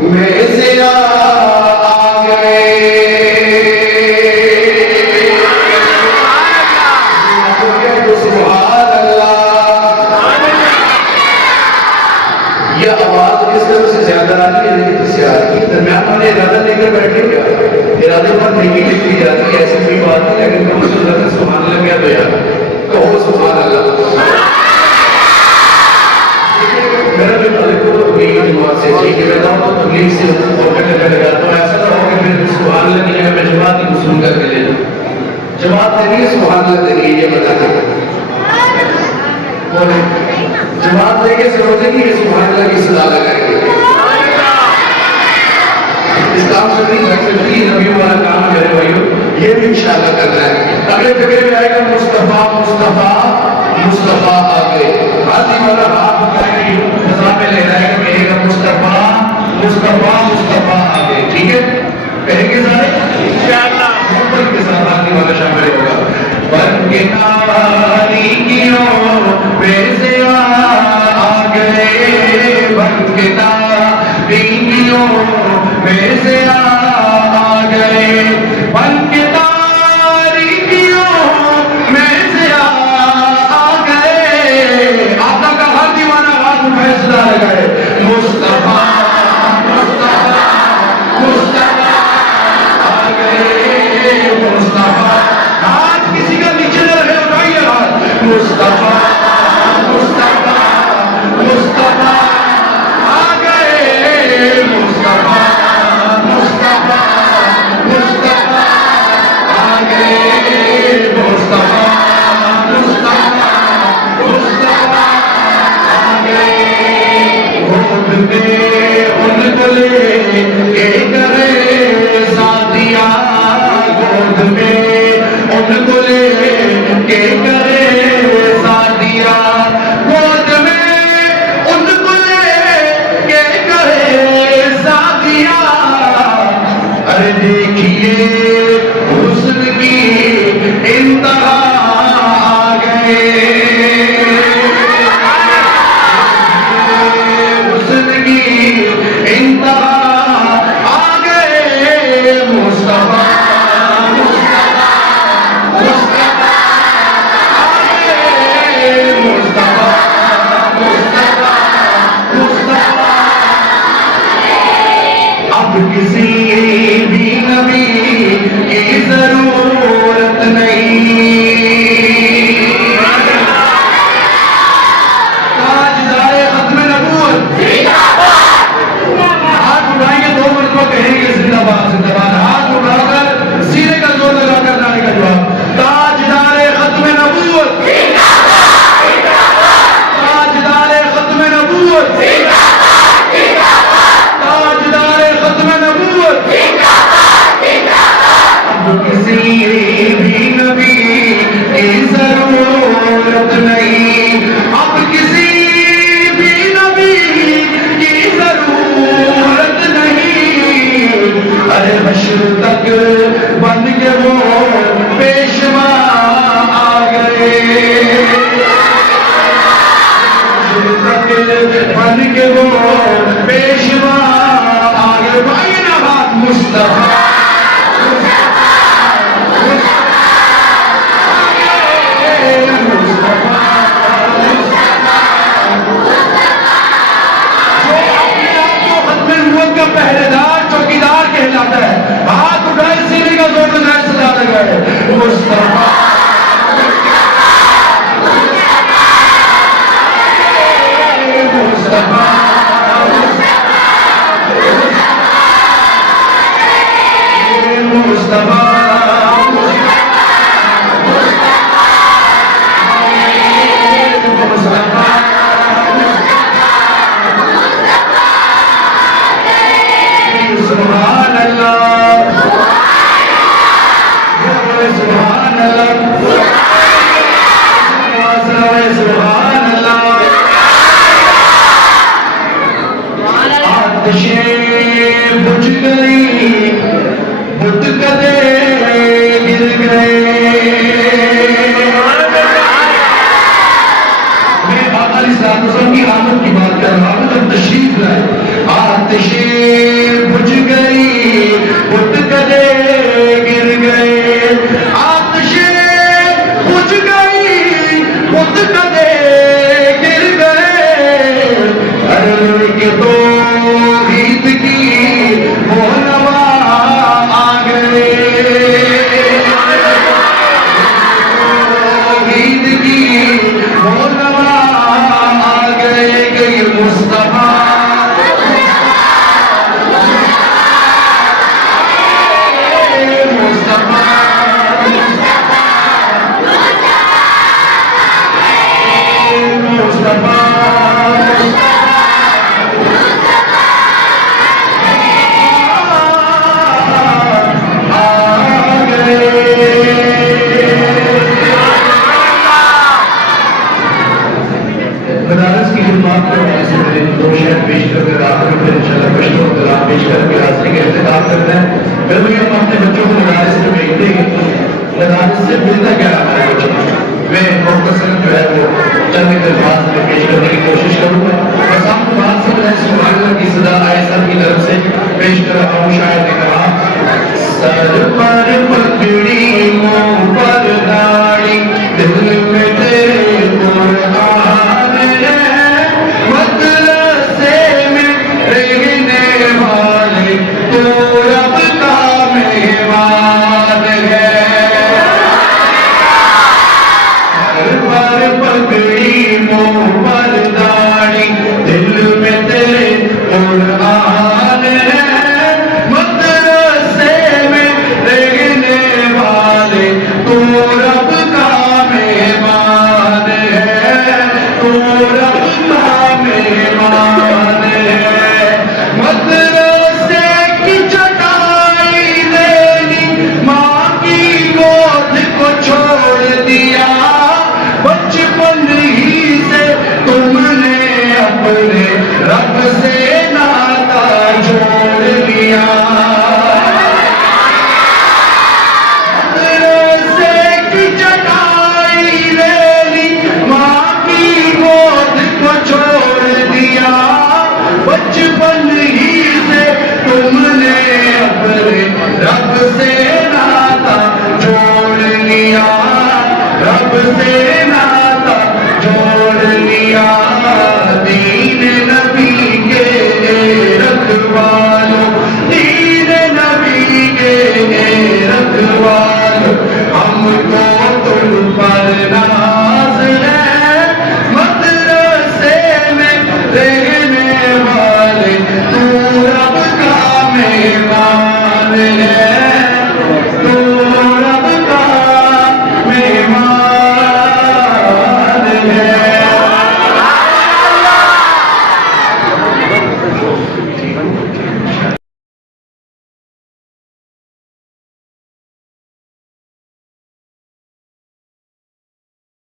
में से आ गए। सुभान अल्लाह। यह आवाज किस तरह से ज्यादा आ रही है, लेकिन से आ रही है दरम्यान वाले इरादा लेकर बैठे क्या, इरादे पर नहीं लिखी जाती है, ऐसी कोई बात नहीं। लेकिन कम से कम सुभान अल्लाह क्या तो यार कहो सुभान अल्लाह। मेरा जो तरीका तो नहीं जमात से ठीक है, मैं तो तकलीफ से होकर लगा तो ऐसा ना हो कि फिर सुभान अल्लाह की जगह मैं जमात ही वसूल करके ले लूं। जमात देनी है सुभान अल्लाह देनी है, ये बता दें बोले जमात देंगे समझे कि ये सुभान अल्लाह की सदा लगाएंगे। इस काम से नहीं कर सकती, नबी वाला काम करे भाइयों, ये भी इंशाअल्लाह करना है। अगले फिक्रे में आएगा मुस्तफा मुस्तफा मुस्तफा आ गए। हाथी वाला हाथ उठाएंगे फजा में ले जाएगा, कहेगा मुस्तफा मुस्तफा मुस्तफा आ गए। ठीक है, कहेंगे सारे इंशाअल्लाह मोहब्बत के साथ हाथी वाला शामिल होगा। बन के तारीकियों में से आ गए, बन के तारीकियों में से आ गए, बन के तारीकियों में से आ गए। आका का हर दीवाना हाथ उठाए सदा लगाए, मुस्तफा मुस्तफा मुस्तफा आ गए, मुस्तफा। हाथ किसी का नीचे न रहे, उठाइए हाथ, मुस्तफा मुस्तफा मुस्तफा आ गए, मुस्तफा मुस्तफा मुस्तफा आ गए, मुस्तफा मुस्तफा मुस्तफा आ गए। गोद में उनको लेके करे साथिया, गोद में उनको लेके करे साथिया, गोद में उनको लेके करे साथिया। अरे देखिए हुस्न की इंतहा आ गए, हुस्न की इंतहा आ गए, मुस्तफा मुस्तफा मुस्तफा आ गए, मुस्तफा मुस्तफा मुस्तफा। अब किसी भी नबी की जरूरत नहीं, ताजदारे खत्म नबूवत हाथ उठाएंगे, 2 मरतबा कहेंगे जिंदाबाद जिंदाबाद। हाथ उठाकर सीने का जोर लगाकर नारे का जवाब, ताजदारे खत्म नबूवत, ताजदारे खत्म नबूवत, ताजदारे खत्म नबूवत। अब किसी भी नबी की जरूरत नहीं, अब किसी भी नबी की जरूरत नहीं। अरे हश्र तक बन के वो पेशवा आ गए, हश्र तक बन के वो पेशवा आ गए। भाई ना हाथ मुस्तफा पहरेदार चौकीदार कहलाता है। हाथ उठाए सीने जमात के हवाले से मेरे दो शेर पेश करके आखिर में फिर इंशाल्लाह प्रश्नों और कलाम पेश करके हाजिरी का इंतजार करते हैं। फिर भी हम अपने बच्चों को मदारिस में भेजते हैं, मदारिस से मिलता क्या है हमारे बच्चों। मैं मुख्तसर जो है वो चंद अल्फाज में पेश करने की कोशिश करूँगा। बस आपको बात से मैं सुभान अल्लाह की सदा आए सब की तरफ से पेश कर रहा हूँ। शायर ने कहा, सर पर पगड़ी मुंह पर दाढ़ी दिल में तेरे कुरान है, मदरसे में रहने वाले तो रब का मेहमान है। पर पगड़ी मुंह पर दाढ़ी दिल में तेरे कुरान है, मदरसे में रहने वाले तू रब का मेहमान है, तू रब का मेहमान है। मदरसे की चटाई लेनी माँ की गोद को छोड़ दिया, बचपन ही से तुमने अपने रब से नाता जोड़ लिया। मदरसे की चटाई ले ली, माँ की गोद को छोड़ दिया, बचपन ही से तुमने अपने रब से नाता जोड़ लिया, रब से नाता जोड़ लिया।